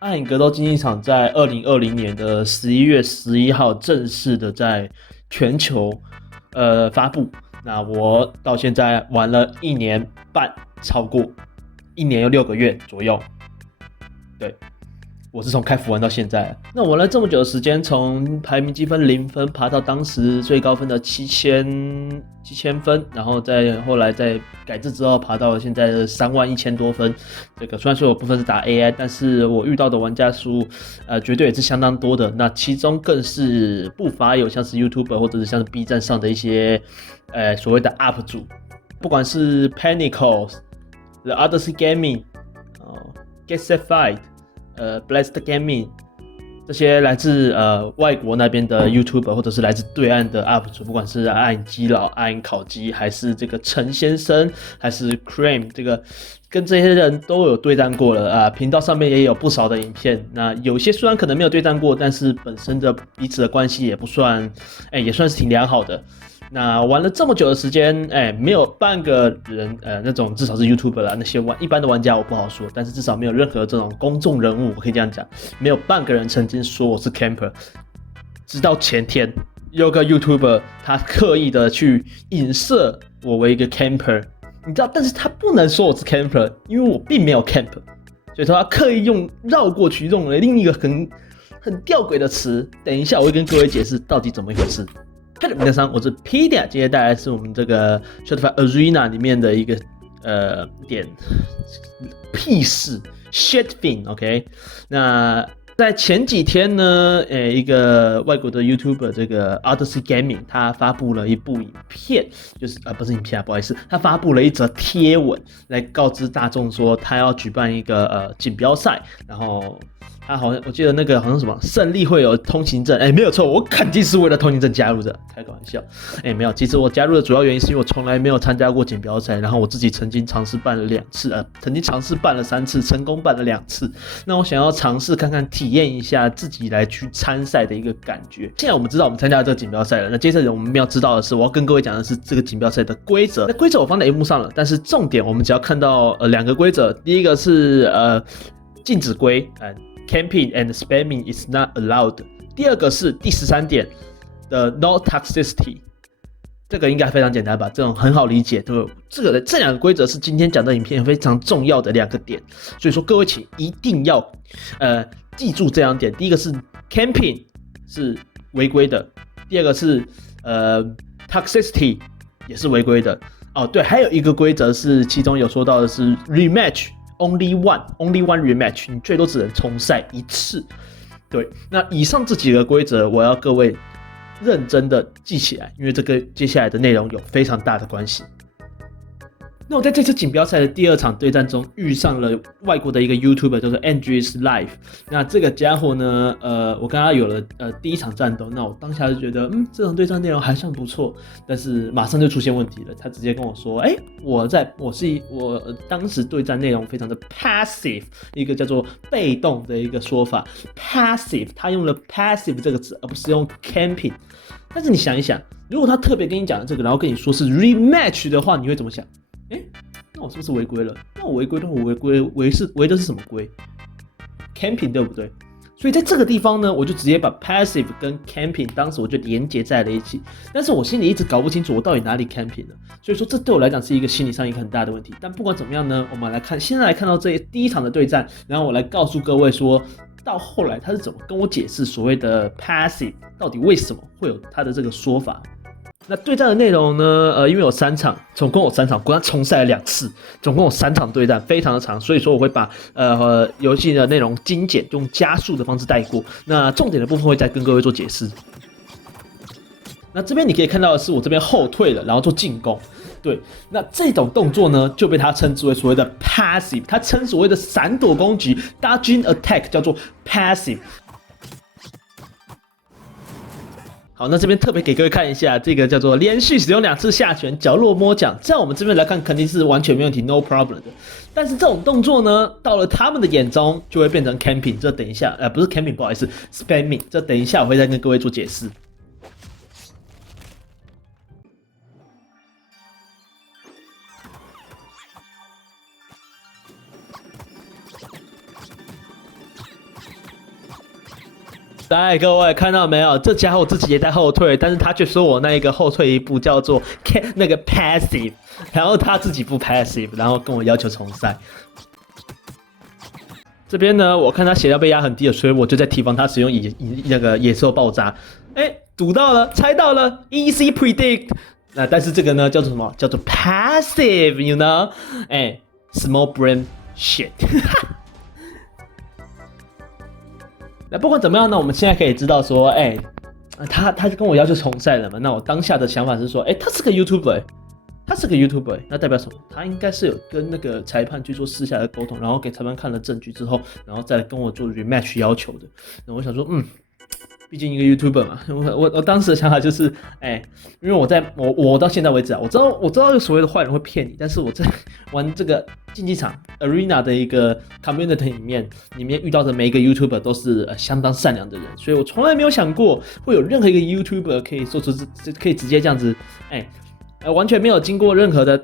暗影格斗竞技场在2020年的11月11号正式的在全球发布。那我到现在玩了1年半，超过1年又6个月左右。对，我是从开服玩到现在。那我玩了这么久的时间，从排名积分0分爬到当时最高分的7000分，然后后来再改制之后爬到了现在的31000多分。这个虽然说有部分是打 AI， 但是我遇到的玩家数，绝对也是相当多的。那其中更是不乏有像是 YouTuber 或者是像是 B 站上的一些，所谓的 UP 主，不管是 Panicle、The Odyssey Gaming、Get Set Fight、Blast Gaming 这些来自外国那边的 YouTuber 或者是来自对岸的 UP 主，不管是暗影基佬、暗影烤鸡，还是这个陈先生，还是 Cream， 这个跟这些人都有对战过了啊。频道上面也有不少的影片，那有些虽然可能没有对战过，但是本身的彼此的关系也不算，也算是挺良好的。那玩了这么久的时间，没有半个人，那种至少是 YouTuber 啦，那些一般的玩家我不好说，但是至少没有任何这种公众人物，我可以这样讲，没有半个人曾经说我是 camper。直到前天，有个 YouTuber 他刻意的去影射我为一个 camper， 你知道，但是他不能说我是 camper， 因为我并没有 camp， 所以说他刻意绕过去，用了另一个很吊诡的词。等一下我会跟各位解释到底怎么一回事。Hello， 皆さん，我是 Pedia， 今天带来是我们这个 Shopify Arena 里面的一个点屁事 shit thing，OK？那在前几天呢，一个外国的 YouTuber 这个 Odyssey Gaming， 他发布了一部影片，就是不是影片啊，不好意思，他发布了一则贴文来告知大众说他要举办一个锦标赛，然后他好像我记得那个好像什么胜利会有通行证，没有错，我肯定是为了通行证加入的，开个玩笑，没有，其实我加入的主要原因是因为我从来没有参加过锦标赛，然后我自己曾经尝试办了2次，曾经尝试办了3次，成功办了2次，那我想要尝试看看体验一下自己来去参赛的一个感觉。现在我们知道我们参加了这个锦标赛了，那接着我们要知道的是，我要跟各位讲的是这个锦标赛的规则。那规则我放在荧幕上了，但是重点我们只要看到2个规则，第一个是禁止规，camping and spamming is not allowed。第二个是第13点的 no toxicity。这个应该非常简单吧？这种很好理解，对不？这2个规则是今天讲的影片非常重要的2个点，所以说各位请一定要记住这2点。第一个是 camping 是违规的，第二个是toxicity 也是违规的。哦，对，还有一个规则是其中有说到的是 rematch。Only one rematch， 你最多只能重赛1次。对，那以上这几个规则，我要各位认真的记起来，因为这个接下来的内容有非常大的关系。那我在这次锦标赛的第2场对战中遇上了外国的一个 YouTuber， 叫做 Andrews Life。那这个家伙呢，我跟他有了第1场战斗，那我当下就觉得，这场对战内容还算不错，但是马上就出现问题了。他直接跟我说，我当时对战内容非常的 passive， 一个叫做被动的一个说法 ，passive， 他用了 passive 这个字，而不是用 camping。但是你想一想，如果他特别跟你讲这个，然后跟你说是 rematch 的话，你会怎么想？那我是不是违规了？那我违规的话，我违的是什么规 ？camping 对不对？所以在这个地方呢，我就直接把 passive 跟 camping 当时我就连接在了一起，但是我心里一直搞不清楚我到底哪里 camping 了，所以说这对我来讲是一个心理上一个很大的问题。但不管怎么样呢，我们现在来看到这第1场的对战，然后我来告诉各位说，到后来他是怎么跟我解释所谓的 passive 到底为什么会有他的这个说法。那对战的内容呢？因为有3场，总共有3场，果然重赛了2次，总共有3场对战，非常的长，所以说我会把游戏的内容精简，用加速的方式带过。那重点的部分会再跟各位做解释。那这边你可以看到的是，我这边后退了，然后做进攻。对，那这种动作呢，就被他称之为所谓的 passive， 他称所谓的闪躲攻击 dodging attack 叫做 passive。好，那这边特别给各位看一下，这个叫做连续使用2次下拳角落摸奖，在我们这边来看肯定是完全没问题 ，no problem 的。但是这种动作呢，到了他们的眼中就会变成 camping， 这等一下，不是 camping， 不好意思 ，spamming， 这等一下我会再跟各位做解释。来，各位看到没有？这家伙自己也在后退，但是他却说我那一个后退一步叫做那个 passive， 然后他自己不 passive， 然后跟我要求重赛。这边呢，我看他血量被压很低了，所以我就在提防他使用那个野兽爆炸。哎，赌到了，猜到了 ，easy predict。那但是这个呢叫做什么？叫做 passive，you know？ 哎 ，small brain shit 。那不管怎么样呢，我们现在可以知道说，哎，他就跟我要求重赛了嘛。那我当下的想法是说，哎，他是个 YouTuber， 他是个 YouTuber， 那代表什么？他应该是有跟那个裁判去做私下的沟通，然后给裁判看了证据之后，然后再来跟我做 rematch 要求的。那我想说，毕竟一个 YouTuber 嘛，我当时的想法就是，哎，因为我到现在为止啊，我知道有所谓的坏人会骗你，但是我在玩这个竞技场 Arena 的一个 community 里面遇到的每一个 YouTuber 都是相当善良的人，所以我从来没有想过会有任何一个 YouTuber 可以做出可以直接这样子，完全没有经过任何的。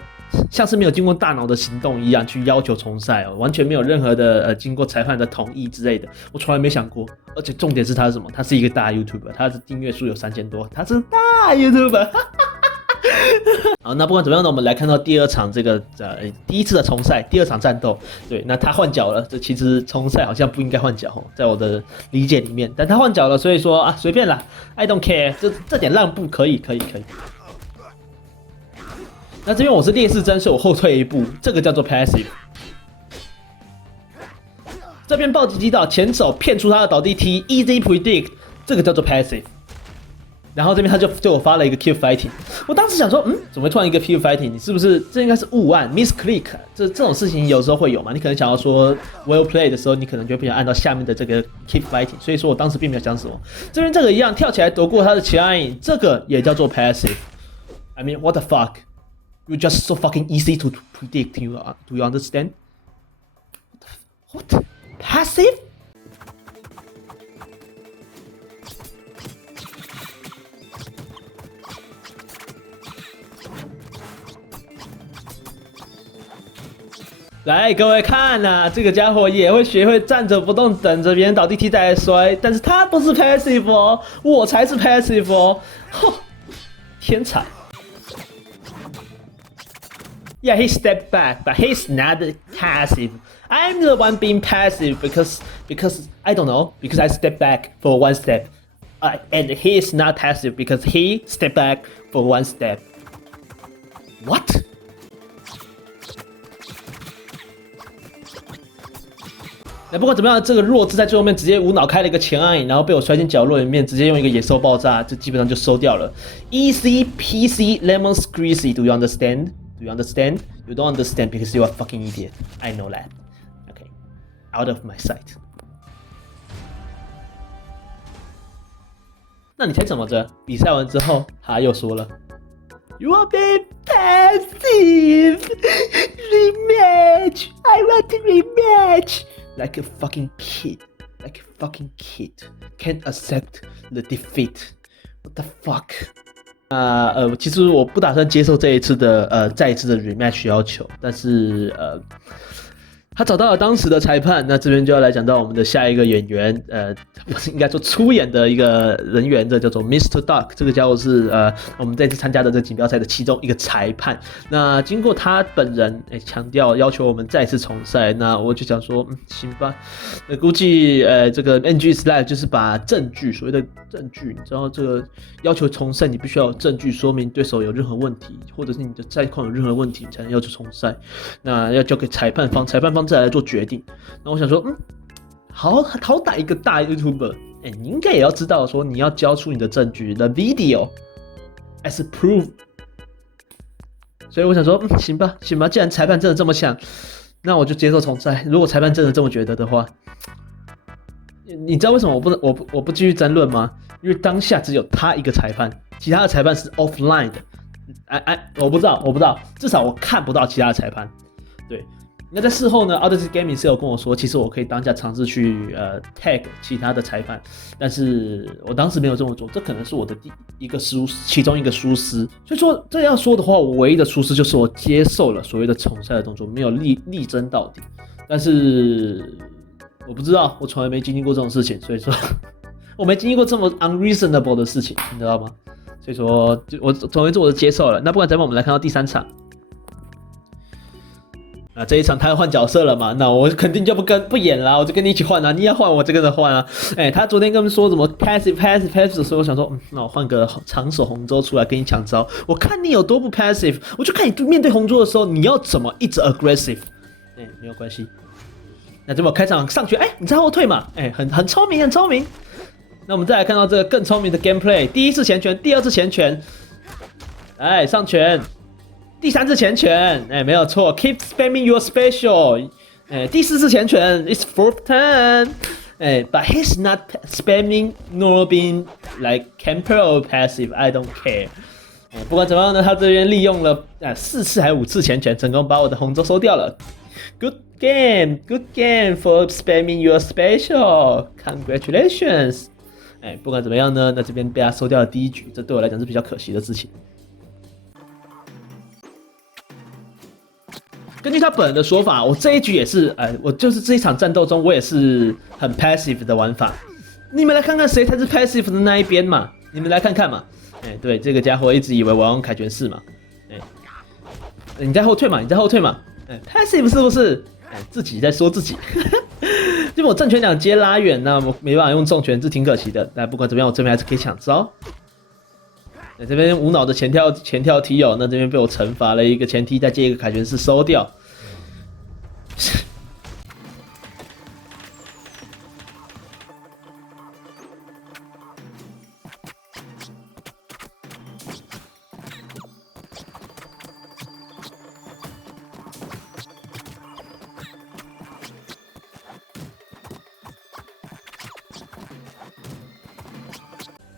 像是没有经过大脑的行动一样去要求重赛哦，完全没有任何的经过裁判的同意之类的，我从来没想过。而且重点是他是什么？他是一个大 YouTuber， 他的订阅数有3000多，他是大 YouTuber。好，那不管怎么样呢，我们来看到第二场这个第一次的重赛，第二场战斗。对，那他换角了，这其实重赛好像不应该换角，在我的理解里面，但他换角了，所以说啊，随便啦 ，I don't care， 这点让步可以。那这边我是劣势帧，所以我后退一步，这个叫做 passive。这边暴击击倒前手骗出他的倒地踢 ，easy predict， 这个叫做 passive。然后这边他就对我发了一个 keep fighting， 我当时想说，怎么会突然一个 keep fighting？ 你是不是这应该是误按 miss click？ 这种事情有时候会有嘛？你可能想要说 well play 的时候，你可能就不想按到下面的这个 keep fighting， 所以说我当时并没有想什么。这边这个一样跳起来躲过他的前按影，这个也叫做 passive。I mean what the fuck？You're just so fucking easy to predict. Do you understand? What? Passive? 来，各位看啊，这个家伙也会学会站着不动，等着别人倒地踢再来摔，但是他不是 passive 哦，我才是 passive 哦，哼，天才。Yeah, he stepped back, but he's not passive. I'm the one being passive because I don't know, because I stepped back for one step. And he is not passive because he stepped back for one step. What? 那不管怎么样，这个弱智在最后面直接无脑开了一个前按影，然后被我摔进角落里面，直接用一个野兽爆炸，就基本上就收掉了。Easy PC lemon squeezy, do you understand? Do you understand? You don't understand because you are fucking idiot. I know that. Okay, out of my sight. 那你猜怎么着？比赛完之后，他又说了 ，You are being passive. Rematch. I want to rematch. Like a fucking kid. Like a fucking kid. Can't accept the defeat. What the fuck? 其实我不打算接受这一次的再一次的 rematch 要求，但是他找到了当时的裁判，那这边就要来讲到我们的下一个演员，应该说出演的一个人员，这叫做 Mr. Duck， 这个家伙是我们这次参加的这个锦标赛的其中一个裁判。那经过他本人强调要求我们再次重赛，那我就想说，行吧，那估计这个 NG Slide 就是把证据，所谓的证据，你知道这个要求重赛，你必须要有证据说明对手有任何问题，或者是你的战况有任何问题，才能要求重赛。那要交给裁判方，裁判方再来做决定。那我想说，好歹一个大 YouTuber， 你应该也要知道说你要交出你的证据 ，the video as proof。所以我想说，行吧，既然裁判真的这么想，那我就接受重赛。如果裁判真的这么觉得的话，你知道为什么我不继续争论吗？因为当下只有他一个裁判，其他的裁判是 offline 的。我不知道，至少我看不到其他的裁判。对，那在事后呢 ，Odyssey Gaming 是有跟我说，其实我可以当下尝试去tag 其他的裁判，但是我当时没有这么做，这可能是我的其中一个疏失。所以说这样说的话，我唯一的疏失就是我接受了所谓的重赛的动作，没有力争到底。但是我不知道，我从来没经历过这种事情，所以说我没经历过这么 unreasonable 的事情，你知道吗？所以说，总而言之我是接受了。那不管怎么样，我们来看到第3场。这一场他要换角色了嘛？那我肯定就不演了，我就跟你一起换啊！你要换我就跟着换啊！他昨天跟我们说什么 passive 的时候，我想说，那我换个长手红州出来跟你抢招，我看你有多不 passive， 我就看你面对红州的时候，你要怎么一直 aggressive。没有关系。那这么开场上去，你在后退嘛？很聪明，很聪明。那我们再来看到这个更聪明的 gameplay， 第1次前拳，第2次前拳，上拳。第3次前拳，没有错 ，keep spamming your special，第4次前拳 ，it's 4th turn，but he's not spamming nor being like camper or passive，I don't care，不管怎么样呢，他这边利用了4次还是5次前拳，成功把我的红州收掉了 ，good game for spamming your special，congratulations，不管怎么样呢，那这边被他收掉了第1局，这对我来讲是比较可惜的事情。根据他本人的说法，我这一局也是，我就是这一场战斗中，我也是很 passive 的玩法。你们来看看谁才是 passive 的那一边嘛？你们来看看嘛。对，这个家伙一直以为我要用凯旋式嘛。你在后退嘛？你在后退嘛？passive 是不是？自己在说自己。因为我正拳2接拉远，那我没办法用重拳，这挺可惜的。但不管怎么样，我这边还是可以抢招。这边无脑的前跳踢友，那这边被我惩罚了一个前踢，再接一个凯旋式收掉。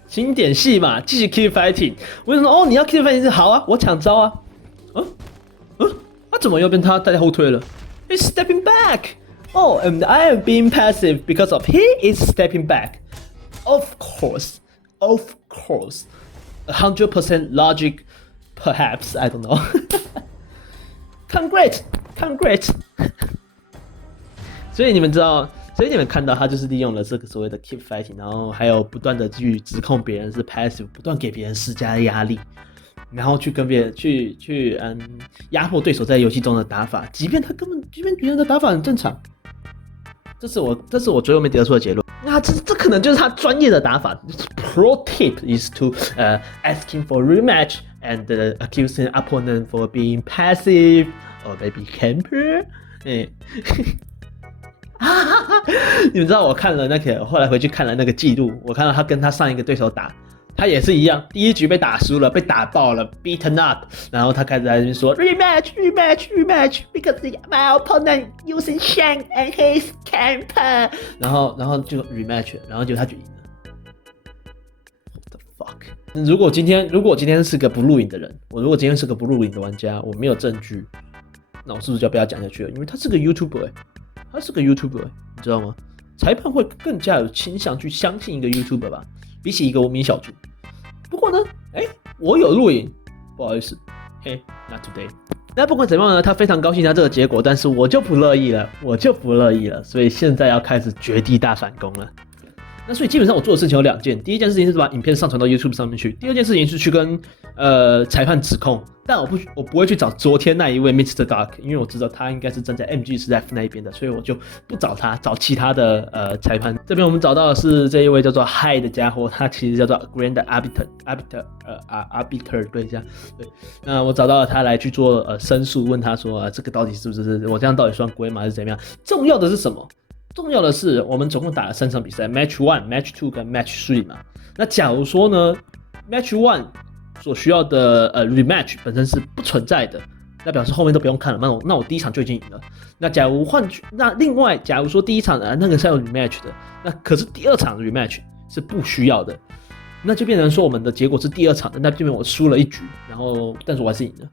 经典戏嘛，继续 keep fighting。我就说，你要 keep fighting 好啊，我抢招啊。怎么又变他带后退了 ？He's stepping back. Oh, and I am being passive because of he is stepping back. Of course, 100% logic, perhaps I don't know. Congrats. 所以你们知道。所以你们看到他就是利用了这个所谓的 keep fighting， 然后还有不断的去指控别人是 passive， 不断给别人施加压力，然后去跟别人去压迫对手在游戏中的打法，即便别人的打法很正常，这是我最后面得出的结论。那这可能就是他专业的打法。Pro tip is to asking for rematch and accusing opponent for being passive or maybe camper。你们知道我看了后来回去看了那个记录，我看到他跟他上一个对手打，他也是一样，第1局被打输了，被打爆了 ，beaten up， 然后他开始在那边说 rematch because my opponent using shank and his camper， 然后就 rematch， 然后他就赢了。What the fuck？ 如果今天是个不录影的人，如果今天是个不录影的玩家，我没有证据，那我是不是就不要讲下去了？因为他是个 YouTuber，他是个 YouTuber， 你知道吗？裁判会更加有倾向去相信一个 YouTuber 吧，比起一个无名小卒。不过呢，我有录影，不好意思，not today。那不管怎么样呢，他非常高兴他这个结果，但是我就不乐意了，所以现在要开始绝地大反攻了。那所以基本上我做的事情有2件，第一件事情是把影片上传到 YouTube 上面去，第2件事情是去跟裁判指控，但我不会去找昨天那一位 Mr. Dark， 因为我知道他应该是站在 MG10F 那一边的，所以我就不找他，找其他的裁判。这边我们找到的是这一位叫做 Hi 的家伙，他其实叫做 Grand Arbiter 对这样对。那我找到了他来去做申诉，问他说这个到底是不是我这样到底算规吗还是怎么样？重要的是什么？重要的是，我们总共打了3场比赛 ，Match 1、Match 2跟 Match 3嘛。那假如说呢 ，Match 1所需要的rematch 本身是不存在的，那表示后面都不用看了。那我第1场就已经赢了。那另外，假如说第1场那个是要 rematch 的，那可是第2场的 rematch 是不需要的，那就变成说我们的结果是第2场的，那这边我输了1局，但是我还是赢了。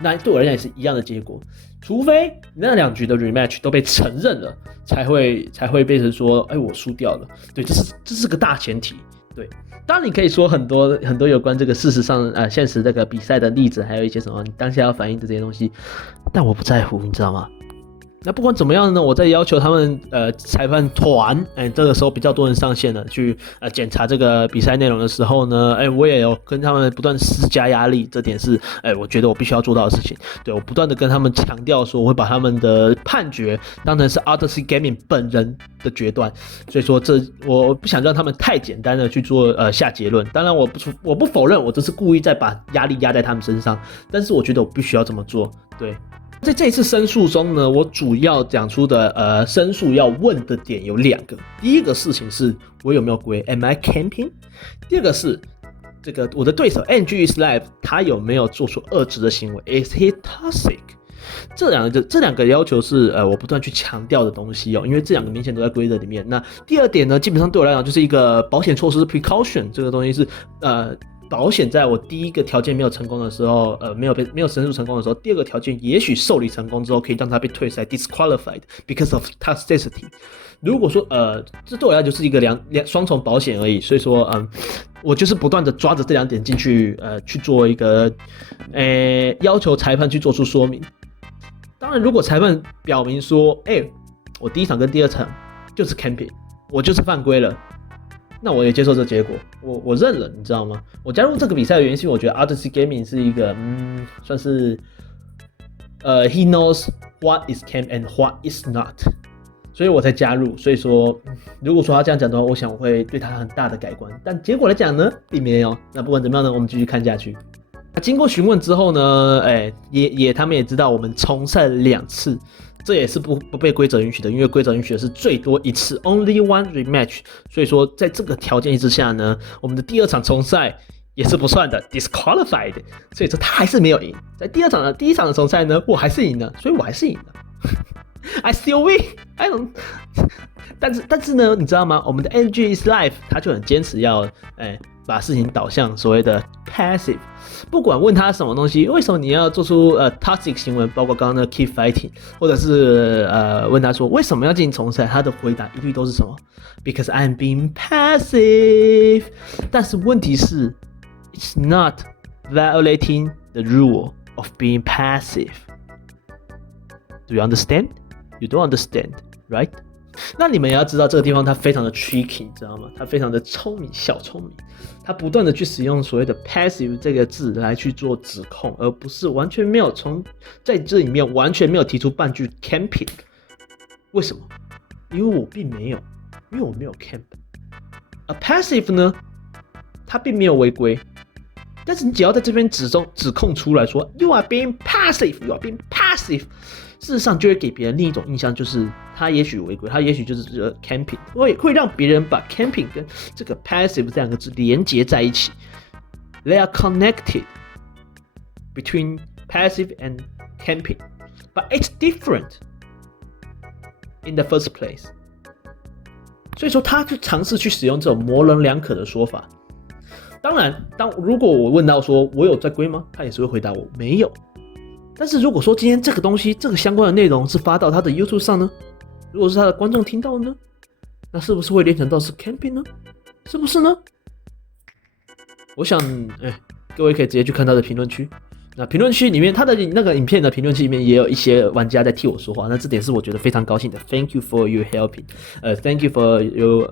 那对我来讲也是一样的结果，除非那2局的 rematch 都被承认了，才会变成说，我输掉了。对，这是个大前提。对，当然你可以说很多有关这个事实上现实这个比赛的例子，还有一些什么你当下要反映的这些东西，但我不在乎，你知道吗？那不管怎么样呢，我在要求他们裁判团，这个时候比较多人上线了，去检查这个比赛内容的时候呢，我也有跟他们不断施加压力，这点是我觉得我必须要做到的事情。对，我不断的跟他们强调说，我会把他们的判决当成是 Odyssey Gaming 本人的决断，所以说我不想让他们太简单的去做下结论。当然我不否认我这是故意在把压力压在他们身上，但是我觉得我必须要这么做。对，在这一次申诉中呢，我主要讲出的申诉要问的点有2个。第一个事情是我有没有规 ，Am I camping？ 第二个是这个我的对手 NGSLive 他有没有做出恶质的行为 ？Is he toxic？这两个要求是我不断去强调的东西哦，因为这2个明显都在规则里面。那第2点呢，基本上对我来讲就是一个保险措施 precaution， 这个东西是保险在我第一个条件没有成功的时候，没有申诉成功的时候，第2个条件也许受理成功之后，可以让他被退赛 disqualified because of toxicity。如果说这对我来讲就是一个双重保险而已，所以说我就是不断的抓着这2点进去去做一个要求裁判去做出说明。当然，如果裁判表明说，我第1场跟第2场就是 camping， 我就是犯规了。那我也接受这结果，我认了，你知道吗？我加入这个比赛的原因是，我觉得 Odyssey Gaming 是一个算是he knows what is camp and what is not， 所以我才加入。所以说，如果说他这样讲的话，我想我会对他很大的改观。但结果来讲呢，并没有。那不管怎么样呢，我们继续看下去。经过询问之后呢，他们也知道我们重赛了2次。这也是不被规则允许的，因为规则允许的是最多1次 ，only one rematch。所以说，在这个条件之下呢，我们的第2场重赛也是不算的 ，disqualified。所以说他还是没有赢。在第1场的重赛呢，我还是赢了，所以我还是赢了。I still win. I don't 但是呢，你知道吗？我们的 NGSLive 他就很坚持要把事情导向所谓的 passive， 不管问他什么东西，为什么你要做出toxic 行为，包括刚刚的 keep fighting， 或者是问他说为什么要进行重赛，他的回答一律都是什么 ？Because I'm being passive。但是问题是 ，it's not violating the rule of being passive. Do you understand? You don't understand, right? 那你们也要知道这个地方它非常的 tricky， 你知道吗？它非常的聪明，小聪明，它不断的去使用所谓的 passive 这个字来去做指控，而不是完全没有在这里面完全没有提出半句 camping。为什么？因为我并没有，因为我没有 camp。而 passive 呢，它并没有违规，但是你只要在这边指控出来说 you are being passive， you are being passive。事实上就会给别人另一种印象，就是他也许违规，他也许就是camping， 会让别人把 camping 跟这个 passive 这2个字连结在一起。They are connected between passive and camping, but it's different in the first place。所以说，他就尝试去使用这种模棱两可的说法。当然，如果我问到说我有在规吗？他也是会回答我没有。但是如果说今天这个东西，这个相关的内容是发到他的 YouTube 上呢？如果是他的观众听到呢？那是不是会联想到是 camping 呢？是不是呢？我想，各位可以直接去看他的评论区。那评论区里面，他的那个影片的评论区里面也有一些玩家在替我说话，那这点是我觉得非常高兴的。Thank you for your helping. Thank you for your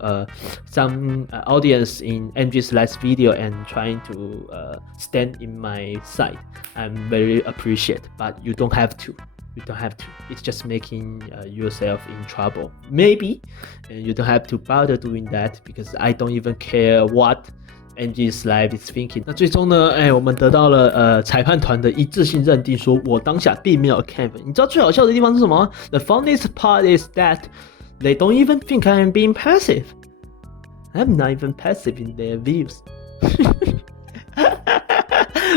some audience in NGSLive's video and trying to stand in my side. I'm very appreciate, but you don't have to. You don't have to. It's just making yourself in trouble. Maybe, and you don't have to bother doing that because I don't even care what.NGSLive is thinking。 那最终呢，我们得到了裁判团的一致性认定，说我当下并没有 camp。你知道最好笑的地方是什么吗？ The funniest part is that they don't even think I am being passive. I'm not even passive in their views.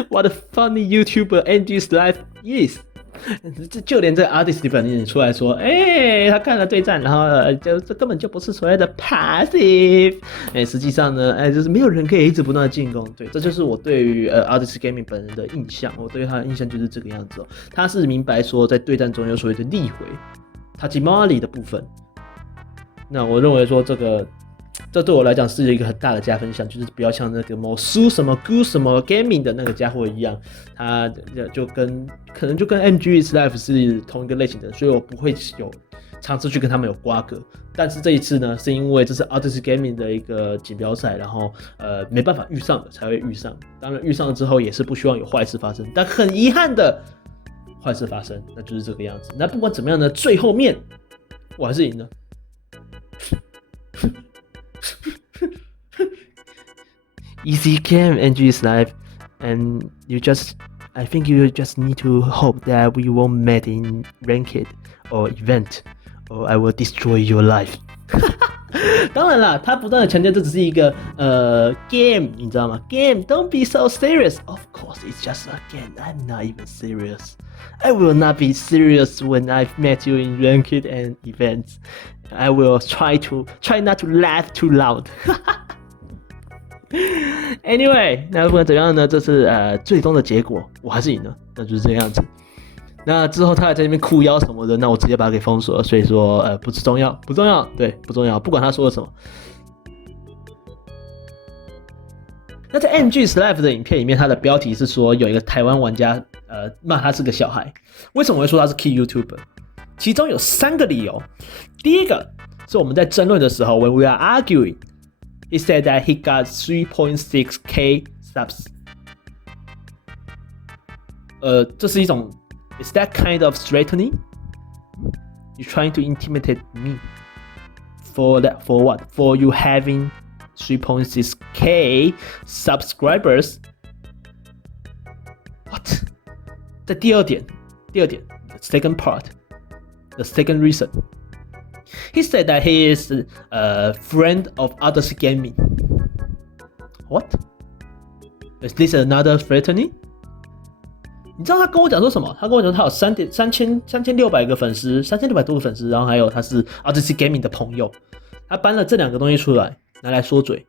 What a funny YouTuber NGSLive is。就连这个 artist 本人出来说，他看了对战，然后这根本就不是所谓的 passive。实际上呢，就是没有人可以一直不断的进攻。对，这就是我对于artist gaming 本人的印象。我对他的印象就是这个样子。他是明白说在对战中有所谓的逆回，他吉马里的部分。那我认为说这个这对我来讲是一个很大的加分项，就是不要像那个某书什么 Good 什么 Gaming 的那个家伙一样，他可能就跟 MGS Live 是同一个类型的，所以我不会有尝试去跟他们有瓜葛。但是这一次呢，是因为这是 Odyssey Gaming 的一个锦标赛，然后没办法遇上的才会遇上。当然遇上了之后也是不希望有坏事发生，但很遗憾的坏事发生，那就是这个样子。那不管怎么样呢，最后面我还是赢了。Easy game MGS Live, and I think you just need to hope that we won't meet in ranked or event, or I will destroy your life. 当然啦，他不断的强调这只是一个game， 你知道吗 ？Game, don't be so serious. Of course, it's just a game. I'm not even serious. I will not be serious when I've met you in ranked and events. I will try not to laugh too loud. Anyway, 那不管怎样呢，这是最终的结果，我还是赢了，那就是这样子。那之后他还在那边哭腰什么的，那我直接把他给封锁了。所以说不重要，对，不重要，不管他说了什么。那在 MGS Live 的影片里面，它的标题是说有一个台湾玩家骂他是个小孩。为什么会说他是 Key YouTuber？ 其中有3个理由。第一个是我们在争论的时候 ，when we are arguing, he said that he got 3.6K subs。这是一种 ，is that kind of threatening? You trying to intimidate me for what? For you having 3.6K subscribers? What? 在第二点 the second part, the second reason. He said that he is a friend of Odyssey Gaming. What? Is this another threatening? 你知道他跟我讲说什么？他跟我讲他有3600个粉丝，3600多个粉丝，然后还有他是 Odyssey Gaming 的朋友。他搬了这2个东西出来，拿来说嘴。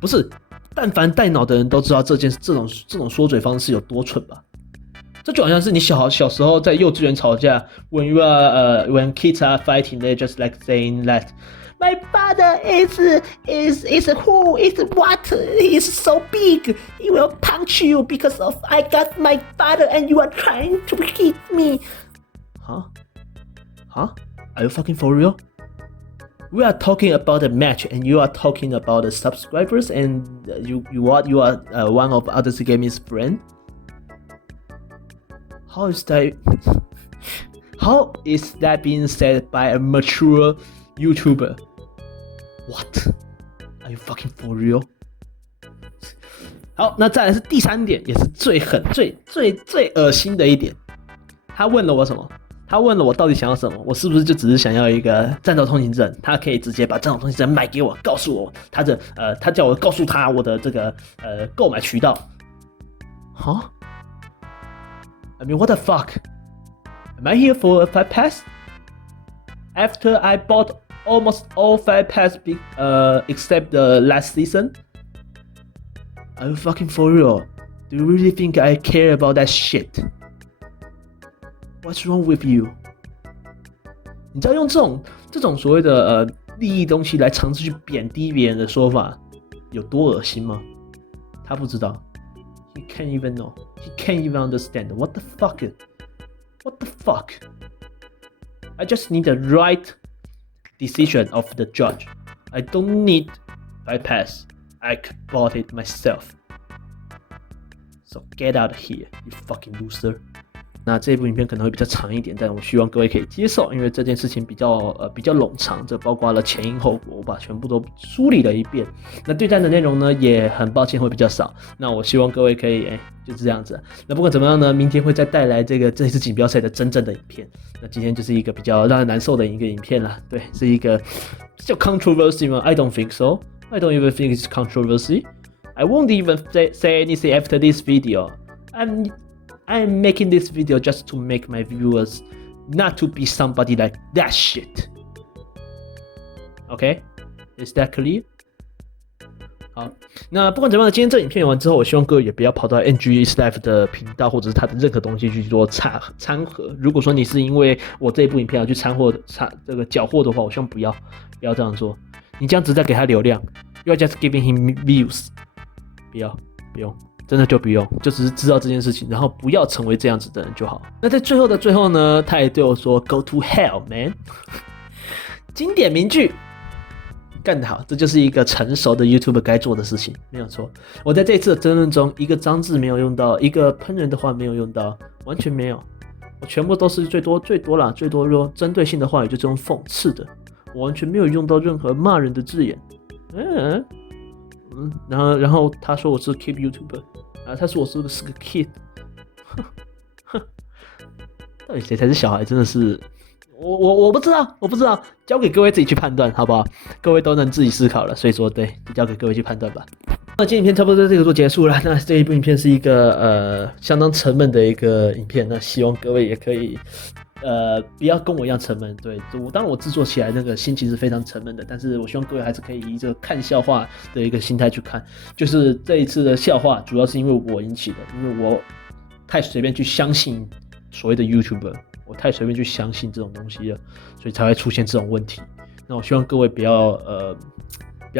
不是，但凡带脑的人都知道这种说嘴方式有多蠢吧？这就好像是你小时候在幼稚园吵架 when kids are fighting, they just like saying that my father is who is what, he is so big, he will punch you because of I got my father and you are trying to hit me. Huh? Are you fucking for real? We are talking about the match and you are talking about the subscribers and you are one of Odyssey Gaming's friend? How is that being said by a mature YouTuber? What? Are you fucking for real? 好，那再来是第3点，也是最恶心的一点。他问了我什么？他问了我到底想要什么？我是不是就只是想要一个战斗通行证？他可以直接把战斗通行证卖给我，告诉我他叫我告诉他我的这个购买渠道。Huh? I mean, what the fuck? Am I here for a fight pass? After I bought almost all fight pass except the last season? Are you fucking for real? Do you really think I care about that shit? What's wrong with you? 你知道用这种所谓的利益东西来尝试去贬低别人的说法有多恶心吗？他不知道。He can't even know. He can't even understand. What the fuck? What the fuck? I just need the right decision of the judge. I don't need bypass. I bought it myself. So get out of here, you fucking loser. 那这部影片可能会比较长一点，但我希望各位可以接受，因为这件事情比较冗长，这包括了前因后果，我把全部都梳理了一遍。那对战的内容呢，也很抱歉会比较少。那我希望各位可以就是这样子。那不管怎么样呢，明天会再带来这一次锦标赛的真正的影片。那今天就是一个比较让人难受的一个影片啦，对，是一个叫 controversy 吗 ？I don't think so. I don't even think it's controversy. I won't even say anything after this video. I'm making this video just to make my viewers not to be somebody like that shit. Okay? Is that clear? 好，那不管怎么样，今天这影片完之后，我希望各位也不要跑到 MGS Live 的频道或者是他的任何东西去做掺和。如果说你是因为我这一部影片要去这个缴获的话，我希望不要这样做。你这样子在给他流量 ，You are just giving him views， 不用，真的就不用，就只是知道这件事情，然后不要成为这样子的人就好。那在最后的最后呢，他也对我说 "Go to hell, man"， 经典名句。干得好，这就是一个成熟的 YouTuber 该做的事情，没有错。我在这一次的争论中，一个脏字没有用到，一个喷人的话没有用到，完全没有。我全部都是最多用针对性的话语，就这种讽刺的，我完全没有用到任何骂人的字眼。然后他说我是 Keep YouTuber， 他说我是个 Kid， 到底谁才是小孩？真的是。我不知道，交给各位自己去判断，好不好？各位都能自己思考了，所以说对，就交给各位去判断吧。那今天影片差不多这个做结束了。那这一部影片是一个相当沉闷的一个影片，那希望各位也可以不要跟我一样沉闷。对，当然我制作起来那个心情是非常沉闷的，但是我希望各位还是可以以这个看笑话的一个心态去看。就是这一次的笑话，主要是因为我引起的，因为我太随便去相信所谓的 YouTuber。我太随便去相信这种东西了，所以才会出现这种问题。那我希望各位不要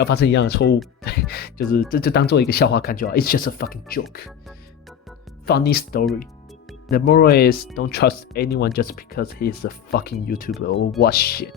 发生一样的错误，对，就是这就当做一个笑话看就好。It's just a fucking joke, funny story. The moral is don't trust anyone just because he's a fucking YouTuber or what shit.